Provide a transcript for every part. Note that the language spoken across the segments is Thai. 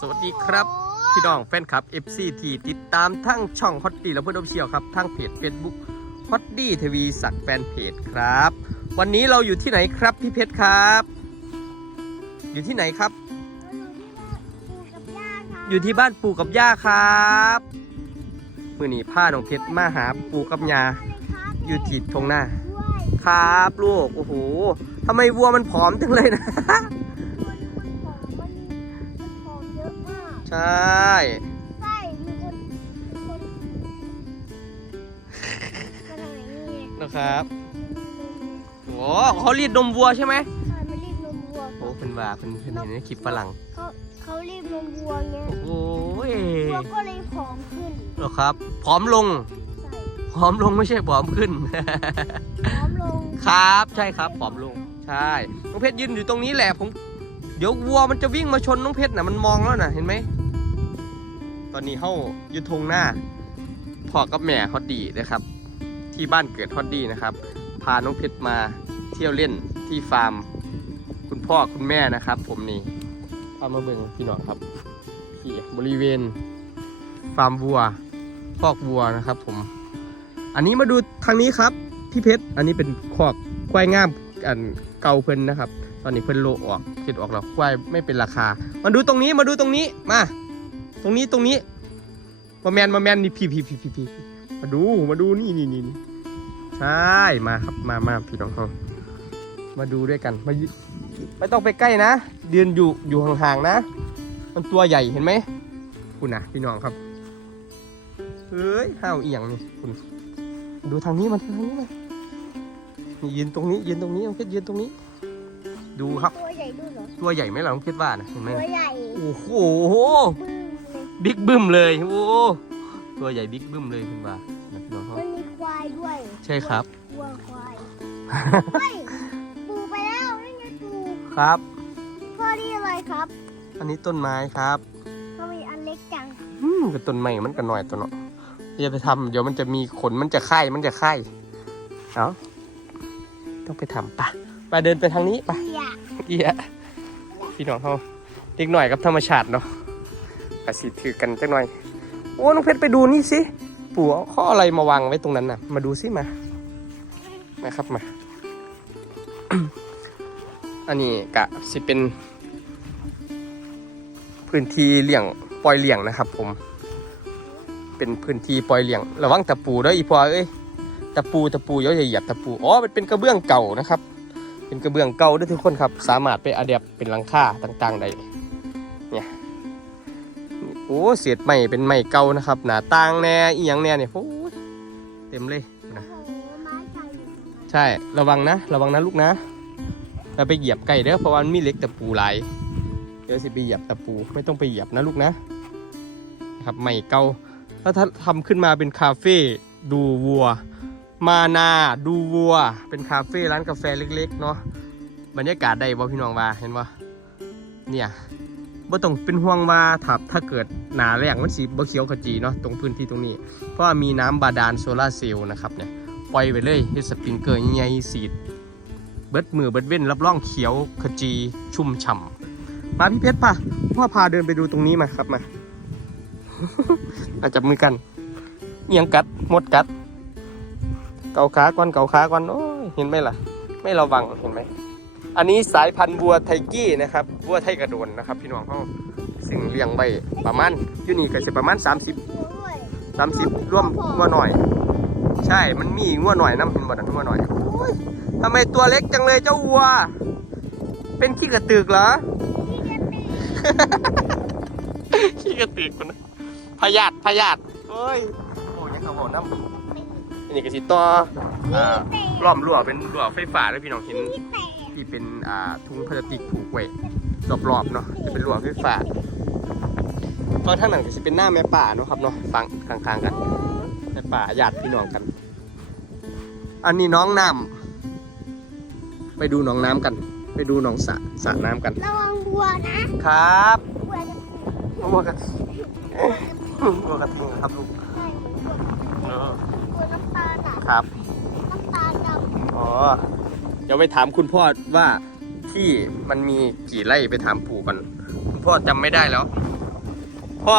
สวัสดีครับ พี่น้องแฟนคลับ FC ที่ติดตามทั้งช่องฮอตดี้และเพื่อนอเชียวครับทั้งเพจ Facebook ฮอตดี้ทวีศักดิ์แฟนเพจครับ วันนี้เราอยู่ที่ไหนครับพี่เพชรครับ อยู่ที่ไหนครับ อยู่ที่บ้านปู่กับย่าครับมือนี้ผ้าน้องเพชรมาหาปู่กับย่าอยู่ที่ทงหน้า ครับลูกโอ้โหทำไมวัวมันผอมจังเลยนะ ใช่นะครับโอ้เขารีดนมวัวใช่ไหมโอ้เป็นว่าเป็นเป็นเห็นในคลิปฝรั่งเขารีบนมวัวไงโอ้ยวัวก็เลยผอมขึ้นเหรอครับผอมลงใช่ผอมลงไม่ใช่ผอมขึ้นผอมลงครับใช่ครับผอมลงใช่น้องเพชรยืนอยู่ตรงนี้แหละผมเดี๋ยววัวมันจะวิ่งมาชนน้องเพชรน่ะมันมองแล้วน่ะเห็นไหมต อนนี้เฮาอยู่ทงหน้าพ่อกับแม่ฮอตดีนะครับ ที่บ้านเกิดฮอตดีนะครับ พาน้องเพชรมาเที่ยวเล่นที่ฟาร์ม คุณพ่อคุณแม่นะครับ ผมนี่พามาเบิ่งพี่น้องครับที่บริเวณ ฟาร์มวัวคอกวัวนะครับผม อันนี้มาดูทางนี้ครับ พี่เพชร อันนี้เป็นคอกควายงามอันเก่าเพิ่นนะครับ ตอนนี้เพิ่นโลออกคิดออกแล้วควายไม่เป็นราคา มาดูตรงนี้มาดูตรงนี้มา รงนี้ตรงนี้มาแมนมาแมนนี่พี่พี่พี่พี่พี่มาดูมาดูนี่นี่นี่นี่ใช่มาครับมามาพี่น้องเขามาดูด้วยกันมายืไม่ต้องไปใกล้นะยืนอยู่อยู่ห่างๆนะ มันตัวใหญ่เห็นไหมคุณนะพี่น้องครับเฮ้ยห้าวเอียงนี่คุณดูทางนี้มันทางนี้มันนี่ยืนตรงนี้ยืนตรงนี้น้องเพชรยืนตรงนี้ ดูครับ ตัวใหญ่ด้วยเหรอตัวใหญ่ไหมล่ะน้องเพชรว่านะเห็นไหมตัวใหญ่โอ้โห บึ้มเลยบิ๊กบึ้มเลย โอ้ ตัวใหญ่บิ๊กบึ้มเลยคุณว่านะพี่น้องเขามันมีควายด้วยใช่ครับ วัวควายเฮ้ยปูไปแล้วนี่ไงปูครับ พ่อนี่อะไรครับอันนี้ต้นไม้ครับทำไมอันเล็กจังอืมเป็นต้นไม้มันก็หน่อยตัวเนาะอย่าไปทำเดี๋ยวมันจะมีขนมันจะไข่มันจะไข่เอาต้องไปทำปะไปเดินไปทางนี้ปะเอียเอียพี่น้องเขาเด็กหน่อยกับธรรมชาติเนาะ กสิถือกันจักหน่อย โอ้น้องเพชรไปดูนี่สิปู่เอาข้ออะไรมาวางไว้ตรงนั้นน่ะ มาดูสิมา นะครับมา อันนี้กะสิเป็น พื้นที่เลี้ยงปล่อยเลี้ยงนะครับ ผม เป็นพื้นที่ปล่อยเลี้ยง ระวังตะปูด้ออีพอเอ้ยตะปูตะปูอย่าเหยียบตะปูอ๋อมันเป็นกระเบื้องเก่านะครับ เป็นกระเบื้องเก่าด้วยทุกคนครับ สามารถไปอเดียบเป็นหลังคาต่างๆได้ โอ้เศษไม้เป็นไม้เก่านะครับหนาต่างแน่อีหยังแน่เนี่ยโอ้ยเต็มเลยนะโอ้ไก่ใช่ระวังนะ ระวังนะลูกนะอย่าไปเหยียบไก่เด้อเพราะว่ามันมีเล็กตะปูหลายเดี๋ยวสิไปเหยียบตะปูไม่ต้องไปเหยียบนะลูกนะ ครับใหม่เก่าแล้วถ้าทำขึ้นมาเป็นคาเฟ่ดูวัว มานาดูวัว เป็นคาเฟ่ร้านกาแฟเล็กๆเนาะบรรยากาศได้บ่พี่น้องว่าเห็นว่าเนี่ย บ่ต้องเป็นห่วงว่าถ้าถ้าเกิดหนาแรงมันสีบ่เขียวขจีเนาะตรงพื้นที่ตรงนี้ เพราะว่ามีน้ำบาดาลโซลาร์เซลล์นะครับเนี่ยปล่อยไปเลยเฮ็ดสปริงเกอร์ใหญ่สีดเบิดมือเบิดเว้นรับรองเขียวขจีชุ่มฉ่ำมาพี่เพชรป่ะพ่อพาเดินไปดูตรงนี้มาครับมามาจับมือกันเอียงกัดหมดกัด เกาขาก่อนเกาขาก่อนโอ้เห็นไหมล่ะ ไม่ระวังเห็นไหม อันนี้สายพันธุ์วัวไทกี้นะครับวัวไทกระโดนนะครับพี่น้องเขาสิ่งเลี้ยงไว้ประมาณอยู่นี่ก็จะประมาณ 30หัวด้วย30ร่วมงัวหน่อย ใช่ มันมีงัวหน่อยน้ำเห็นบ่นะงัวหน่อยโอ้ยทำไมตัวเล็กจังเลยเจ้าวัว เป็นขี้กระตือกเหรอ ขี้กระตือกมันนะพยาธิพยาธิเฮ้ย โอ้ยยังเขาบอกน้ำอันนี้ก็สิต่ออ่าล้อมรั้วเป็นรั้วไฟฟ้าด้วยพี่น้องเห็น ที่แตกที่เป็น อ่าถุงพลาสติกผูกไว้รอบๆเนาะจะเป็นรั้วไฟฟ้าตอนทางหนังก็จะเป็นหน้าแม่ป่าเนาะครับเนาะฟังข้างๆกันแม่ป่าญาติพี่น้องกัน อันนี้น้องน้ำไปดูหนองน้ำกัน ไปดูหนองสระสระน้ำกันระวังวัวนะครับวัวจะวัวกระวัวกระทิงครับลูกใช่เออวัวน้ำตาลอะครับน้ำตาลดำอ๋อเดี๋ยวไปถามคุณพ่อว่า ที่มันมีกี่ไร่ไปถามปู่ก่อนคุณพ่อจำไม่ได้แล้วพ่อ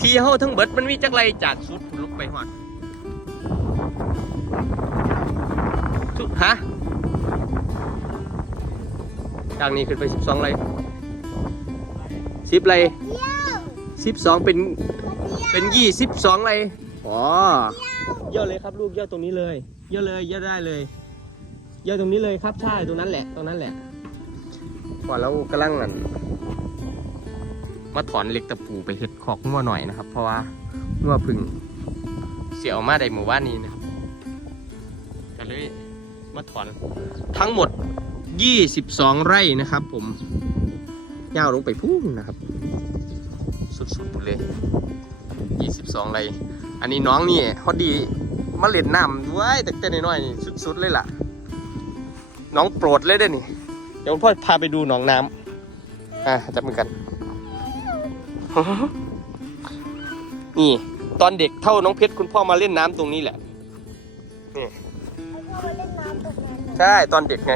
ที่เฮาทั้งเบิดมันมีจักไรจากสุดลุกไปหอดสุดฮะจากนี้ขึ้นไปสิบสองไรสิบไรเที่ยสิบสองเป็นเป็นยี่สิบสองไรอ๋อเย่อเลยครับลูกเย่อตรงนี้เลย เย่อเลยเย่อได้เลย เย่อตรงนี้เลยครับใช่ตรงนั้นแหละตรงนั้นแหละพอแล้วกำลังนั่นมาถอนเหล็กตะปูไปเฮ็ดขอกงัวหน่อยนะครับ เพราะว่างัวพึ่งเสียออกมาได้หมู่บ้านนี้นะครับก็เลยมาถอนทั้งหมด 22 ไร่นะครับ ผมยาวลงไปพุ่งนะครับ สุดๆไปเลย 22 ไร่ อันนี้น้องนี่เขาดีมาเล่นน้ำด้วยแต่เต้นน้อยๆสุดๆเลยล่ะ น้องโปรดเลยเด้อนี่ เดี๋ยวคุณพ่อพาไปดูหนองน้ำอะจับมือกัน นี่ ตอนเด็กเท่าน้องเพชรคุณพ่อมาเล่นน้ำตรงนี้แหละพ่อมาเล่นน้ำตกนั้นเหรอใช่ตอนเด็กไง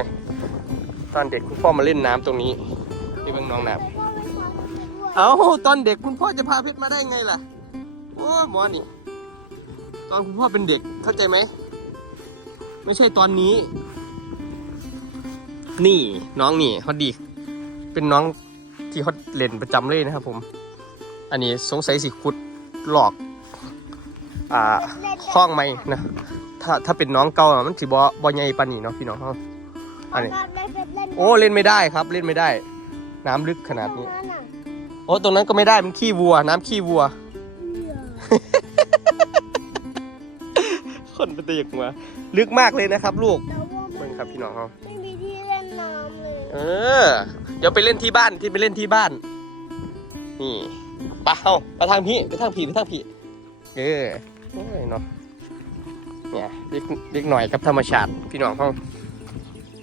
ตอนเด็กคุณพ่อมาเล่นน้ำตรงนี้ที่เบื้องหน้องน้ำพ่อไม่ฟังด้วยเอาตอนเด็กคุณพ่อจะพาเพชรมาได้ไงล่ะโอ้ยหมอนี่ ตอนคุณพ่อเป็นเด็กเข้าใจไหม ไม่ใช่ตอนนี้ นี่น้องนี่ฮอดดี เป็นน้องที่ฮอดเล่นประจำเลยนะครับผม อันนี้สงสัยสิขุดหลอก อ่าเล่นห้องไหมนะถ้าถ้าเป็นน้องเก่าอะมันสิบอบอใหญ่ปานนี้เนาะพี่น้องเฮาอันนี้เล่นเล่นเล่นโอ้เล่นไม่ได้ครับเล่นไม่ได้ น้ำลึกขนาดนี้ตรงนั้นน่ะโอ้ตรงนั้นก็ไม่ได้มันขี้วัว น้ำขี้วัวคนเป็นตัวอย่างมาลึกมากเลยนะครับ ลูกแต่ว่าเบิ่งครับพี่น้องเขา เออ เดี๋ยวไปเล่นที่บ้านที่ไปเล่นที่บ้าน นี่ไปะเอาไปทางพี่ไปทางพีไปทางพีเออโอ้ยเนาะเนี่ยเล็กเล็กหน่อยกับธรรมชาติพี่น้องเขา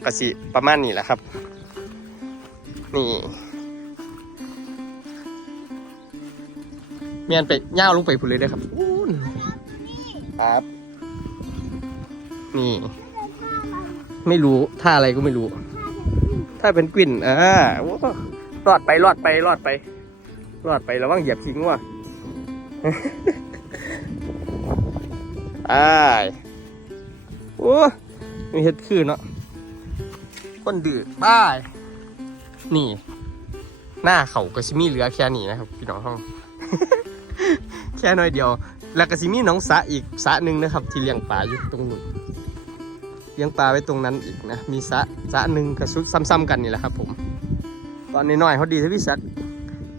กสิประมาณนี้แหละครับ นี่เมียนไปย่าวลงไปพุ่นเลยด้ครับอู้นครับ นี่ ไม่รู้ท่าอะไรก็ไม่รู้ ถ้าเป็นกวินอ่าโอ้รอดไปรอดไปรอดไป รอดไประวังเหยียบทิ้งว่ะอ้ายโอ้มีเห็ดคือเนาะคนดื้อบ้ายนี่ หน้าเขาก็ชิมีเหลือแค่นี้นะครับพี่น้องห้อง แค่น้อยเดียว แล้วก็สิมีน้องสะอีกสะหนึ่งนะครับ ที่เลี้ยงปลาอยู่ตรงนู้น เลี้ยงปลาไว้ตรงนั้นอีกนะ มีสะสะหนึ่งกับซุดซ้ำๆกันนี่แหละครับผม ตอนน้อยๆเขาดีที่พี่สัก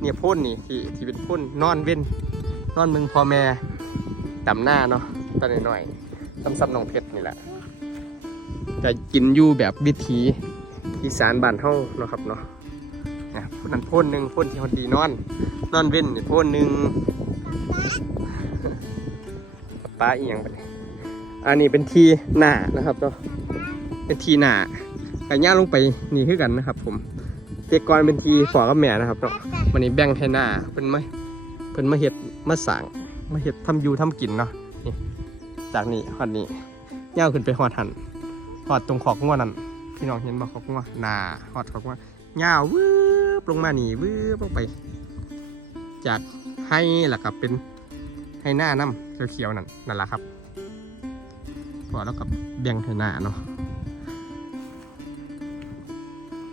เนี่ยพ่นนี่ที่ที่เป็นพ่นนอนเว้น นอนมึงพอแม่ดำหน้าเนาะตอนน้อยๆซ้ำๆน้องเพชรนี่แหละจะกินอยู่แบบวิถีอีสานบ้านเฮาเนาะครับเนาะนะพ่นนั้นพ่นหนึ่งพ่นที่เขาดีนอน นอนเว้นนี่พ่นหนึ่งป้าอียงไปเลย อันนี้เป็นทีหน้านะครับเนาะเป็นทีหน้าแต่ย่าลงไปนี่คือกันนะครับ ผมเตกอนเป็นทีฝอกับแม่นะครับเนาะวันนี้แบ่งให้หน้าเป็นไหมเพิ่นมาเห็ดมาสั่งมาเห็ดทำยูทำกินเนาะนี่จากนี้ฮอดนี้ย่าขึ้นไปหอดหันหอดตรงขอกงวนั่นพี่น้องเห็นบ่ขอกงัวหน้าหอดขอกงัวย่าวืบลงมานี่วืบลงไป จากให้ล่ะครับเป็นให้หน้าน้ำเขียวๆนั่นนั่นแหละครับ พอแล้วกับเบียงไทหน้าเนาะ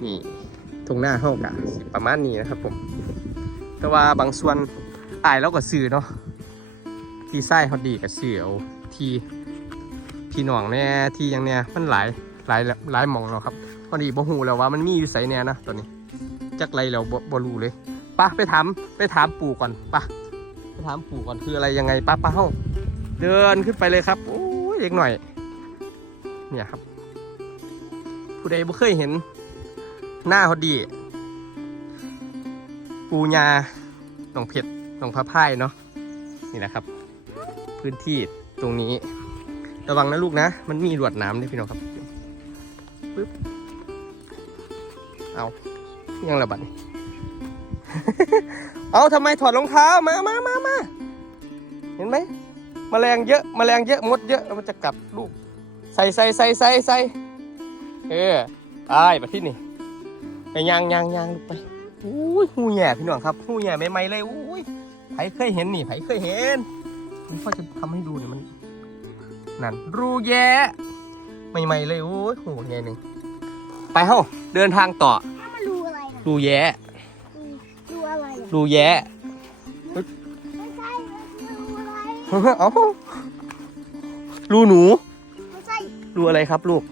นี่ตรงหน้าห้องกะประมาณนี้นะครับผม แต่ว่าบางส่วนอายแล้วก็ซื้อเนาะที่ไส้เขาดีกับซื้อเอาที่พี่น้องแน่ที่ยังเนี่ยมันหลายหลายหลายมองแล้วครับพอดีบ่หูแล้วว่ามันมีอยู่ไสแน่นะตัวนี้จักไรแล้วบ่บรู้เลยปะไปถามไปถามปู่ก่อนปะไปถามปู่ก่อนคืออะไรยังไงปะปะเฮ้าเดินขึ้นไปเลยครับโอ้ เล็กหน่อย เนี่ยครับ ผู้ใดบ่เคยเห็น หน้าเขาดี ปูญาหนองเพชรหนองพระพายเนาะ นี่นะครับ พื้นที่ตรงนี้ ระวังนะลูกนะ มันมีรวดน้ำด้วยพี่น้องครับปึ๊บเอายังระบาดนี่เอาทำไมถอดรองเท้ามามามามาเห็นไหม แมลงเยอะแมลงเยอะมดเยอะแล้วมันจะกัดลูก ใส่ใส่ใส่ใส่ใส่เออตายไปที่นี่ไปย่างย่างย่างลูกไปอุ้ยหูแย่พี่น้องครับหูแย่ใหม่ๆเลยอุ้ยไผเคยเห็นนี่ไผเคยเห็นนี่พ่อจะทำให้ดูเนี่ยมันนั่นรูแย่ใหม่ๆเลยโอ้ยหูแย่หนึ่งไปเฮ้าเดินทางต่อถ้ามันรูอะไรนะรูแย่รูรูอะไรอะรูแย่ เอ้ารูหนู ไม่ใช่รูอะไรครับลูก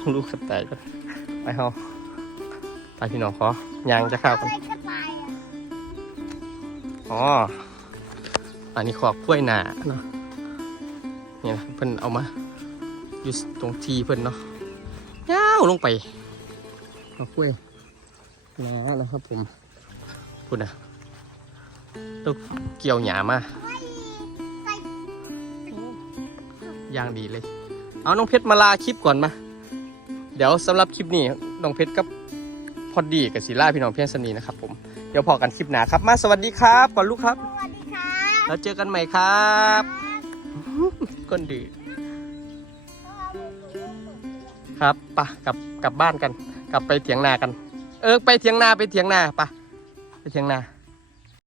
ตายลูกกระต่ายก่อนไปเฮาไปพี่น้องขอยางจะเข้ากันอะไรกระต่ายอะอ๋อ อันนี้ขอบกล้วยหนาเนาะเนี่ยนะเพิ่นเอามาอยู่ตรงทีเพิ่นเนาะยาวลงไปขอบกล้วยหนาแล้วครับผมพูดนะ ลูกเกี่ยวหยามาอย่างดีเลย เอาน้องเพชรมาลาคลิปก่อนมา เดี๋ยวสำหรับคลิปนี้น้องเพชรกับพอดีกับศิลาพี่น้องเพียงสนีนะครับผม เดี๋ยวพอกันคลิปหนาครับ มาสวัสดีครับก่อนลูกครับ สวัสดีครับแล้วเจอกันใหม่ครับก้นดื้อครับปะกลับกลับบ้านกัน กลับไปเถียงนากัน เออไปเถียงนาไปเถียงนาปะไปเถียงนา